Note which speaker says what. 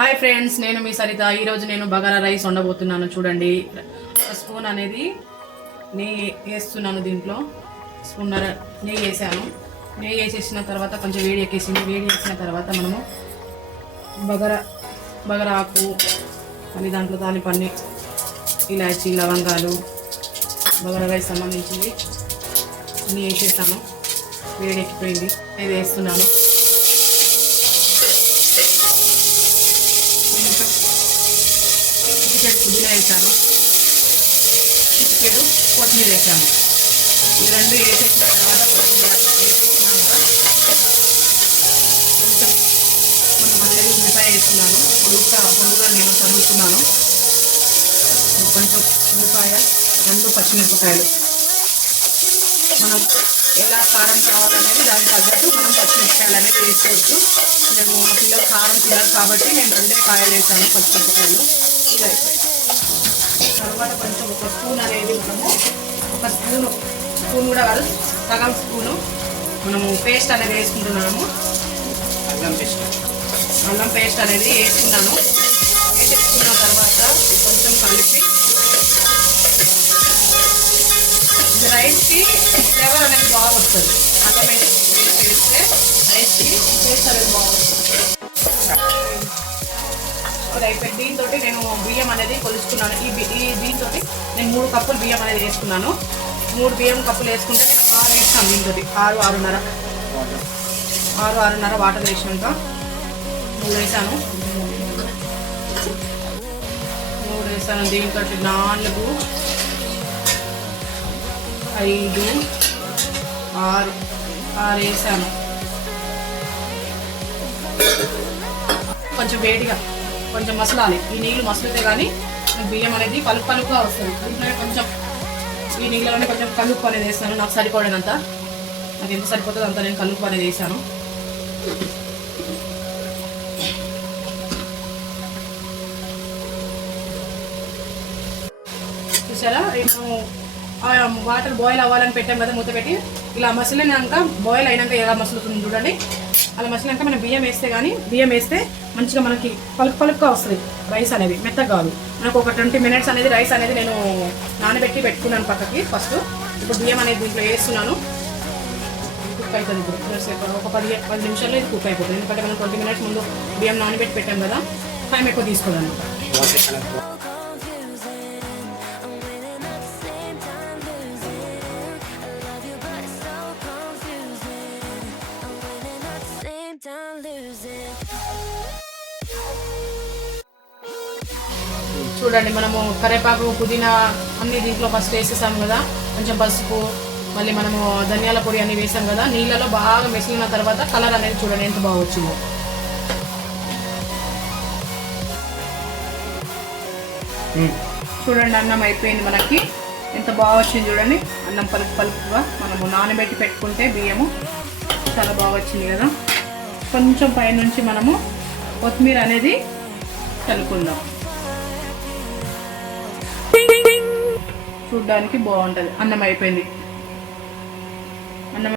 Speaker 1: Hi friends నేను మీ సరిత. ఈరోజు నేను బగారా రైస్ వండబోతున్నాను. చూడండి. ఒక స్పూన్ అనేది నెయ్యి వేస్తున్నాను దీంట్లో. స్పూన్నర నెయ్యి వేసాను. నెయ్యి వేసేసిన తర్వాత కొంచెం వేడి ఎక్కేసింది. వేడి ఎక్కిన తర్వాత మనము బగర బగర ఆకు మళ్ళీ దాంట్లో దాని తాలిపన్ని ఇలాచి లవంగాలు బగర రైస్ సంబంధించింది అన్నీ వేసేసాను. వేడి ఎక్కిపోయింది. ఇది వేస్తున్నాను. జీర వేసాను. చిటికెడు కొత్తిమీర వేసాను. ఈ రెండు వేసేసిన తర్వాత కొంచెం వేసేసినాక కొంచెం మనం మళ్ళీ వేస్తున్నాను పొడుగుగా పొడుగుగా నేను తరుగుతున్నాను కొంచెం ఉల్లిపాయ రెండు పచ్చిమిరపకాయలు. మనం ఎలా కారం కావాలనేది దానికి తగ్గట్టు మనం పచ్చిమిరపకాయలు అనేది వేసుకోవచ్చు. నేను మా పిల్లలు కారం తినరు కాబట్టి నేను రెండే కాయలు వేసాను పచ్చిమిరపకాయలు. ఇవి తర్వాత కొంచెం ఒక స్పూన్ అనేది మనము ఒక స్పూను స్పూన్ కూడా కాదు సగం స్పూను మనము పేస్ట్ అనేది వేసుకుంటున్నాము.
Speaker 2: అల్లం పేస్ట్.
Speaker 1: అల్లం పేస్ట్ అనేది వేసుకున్నాను. వేసేసుకున్న తర్వాత కొంచెం కలిపి రైస్కి ఫ్లేవర్ అనేది బాగా వస్తుంది. అల్లం వేసి పేస్ట్ వేస్తే రైస్కి టేస్ట్ అనేది బాగా వస్తుంది. కప్పులు అయిపోయి దీంతో నేను బియ్యం అనేది కొలుచుకున్నాను. ఈ బి- ఈ దీంతో నేను మూడు కప్పులు బియ్యం అనేది వేసుకున్నాను. మూడు బియ్యం కప్పులు వేసుకుంటే నేను ఆరు వేసాను దీంతో ఆరు ఆరున్నర. ఆరు ఆరున్నర వాటర్ వేసినాక మూడు వేసాను. మూడు వేసాను. దీంతో నాలుగు ఐదు ఆరు ఆరు వేసాను. కొంచెం వేడిగా కొంచెం మసలాలి. ఈ నీళ్ళు మసలితే కానీ బియ్యం అనేది కలుపు కలుపుగా వస్తుంది. దీంట్లో కొంచెం ఈ నీళ్ళలోనే కొంచెం కలుపు అనేది వేస్తాను. నాకు సరిపడినంత నాకు ఎంత సరిపోతుందో అంత నేను కలుపు అనేది వేసాను చూసారా? నేను వాటర్ బాయిల్ అవ్వాలని పెట్టాం కదా మూత పెట్టి. ఇలా మసలినాక బాయిల్ అయినాక ఎలా మసులుతుంది చూడండి. అలా మసినాక మనం బియ్యం వేస్తే కానీ బియ్యం వేస్తే మంచిగా మనకి పలుకు పలుకుగా వస్తుంది రైస్ అనేది మెత్తగా కాదు మనకు ఒక ట్వంటీ మినిట్స్ అనేది రైస్ అనేది నేను నానబెట్టి పెట్టుకున్నాను పక్కకి ఫస్ట్. ఇప్పుడు బియ్యం అనేది దీంట్లో వేస్తున్నాను. కుక్ అవుతుంది ఇప్పుడు. ఒక పది పది నిమిషాల్లో ఇది కుక్ అయిపోతుంది. ఎందుకంటే మనం ట్వంటీ మినిట్స్ ముందు బియ్యం నానబెట్టి పెట్టాం కదా టైం ఎక్కువ తీసుకోదాను చూడండి మనము కరేపాకు పుదీనా అన్ని దీంట్లో ఫస్ట్ వేసేసాం కదా. కొంచెం పసుపు మళ్ళీ మనము ధనియాల పొడి అన్ని వేసాం కదా. నీళ్ళలో బాగా మెసిలిన తర్వాత కలర్ అనేది చూడండి ఎంత బాగా వచ్చిందో. చూడండి అన్నం అయిపోయింది మనకి. ఎంత బాగా వచ్చింది చూడండి. అన్నం పలుపు పలుపుగా మనము నానబెట్టి పెట్టుకుంటే బియ్యము చాలా బాగా వచ్చింది కదా. కొంచెం పైనుంచి మనము కొత్తిమీర అనేది చల్లుకుందాం. చూడ్డానికి బాగుంటుంది. అన్నం అయిపోయింది.